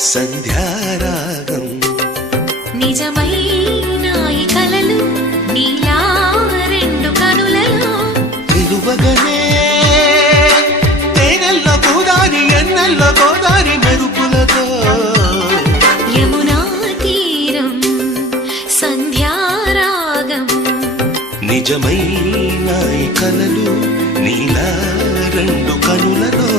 సంధ్యారాగం నిజమైన ఈ కలలు నీలా రెండు కనులలో నిలువగనే తేనెల్లో గోదారి ఎన్నెల్లో గోదారి మెరుపులతో యమునా తీరం సంధ్యారాగం నిజమైన ఈ కలలు నీలా రెండు కనులలో